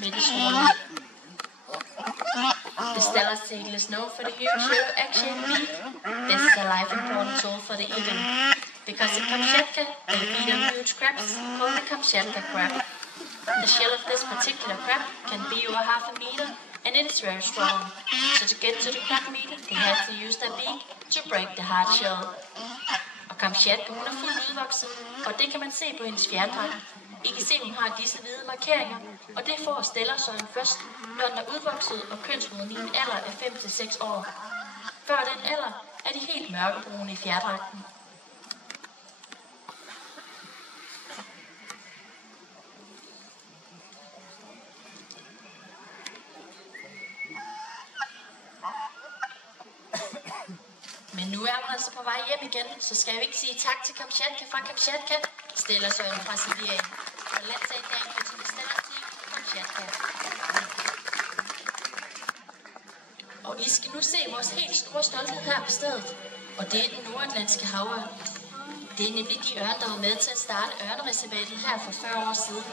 med de store. The stellar seal is known for the huge yellow action beak. This is a life important tool for the eagle. Because in Kamchatka, they feed on huge crabs called the Kamchatka crab. The shell of this particular crab can be over 1/2 meter, and it is very strong. So to get to the crab meter, they have to use their beak to break the hard shell. Og Kamchatka, hun er fuldt udvokset, og det kan man se på hendes fjerdragt. I kan se, hun har disse hvide markeringer, og det får stellersøjen først, når den er udvokset og kønsmoden i en alder af 5 til 6 år. Før den alder er de helt mørkebrune i fjerdragten. Men nu er hun altså på vej hjem igen, så skal vi ikke sige tak til Kamchatka fra Kamchatka, Stellersøjen fra Sibirien. Og let's say thank you to the stellar team from Kamchatka. Og I skal nu se vores helt store stolthed her på stedet. Og det er den nordatlantiske havørn. Det er nemlig de ørne, der var med til at starte ørnereservatet her for 40 år siden.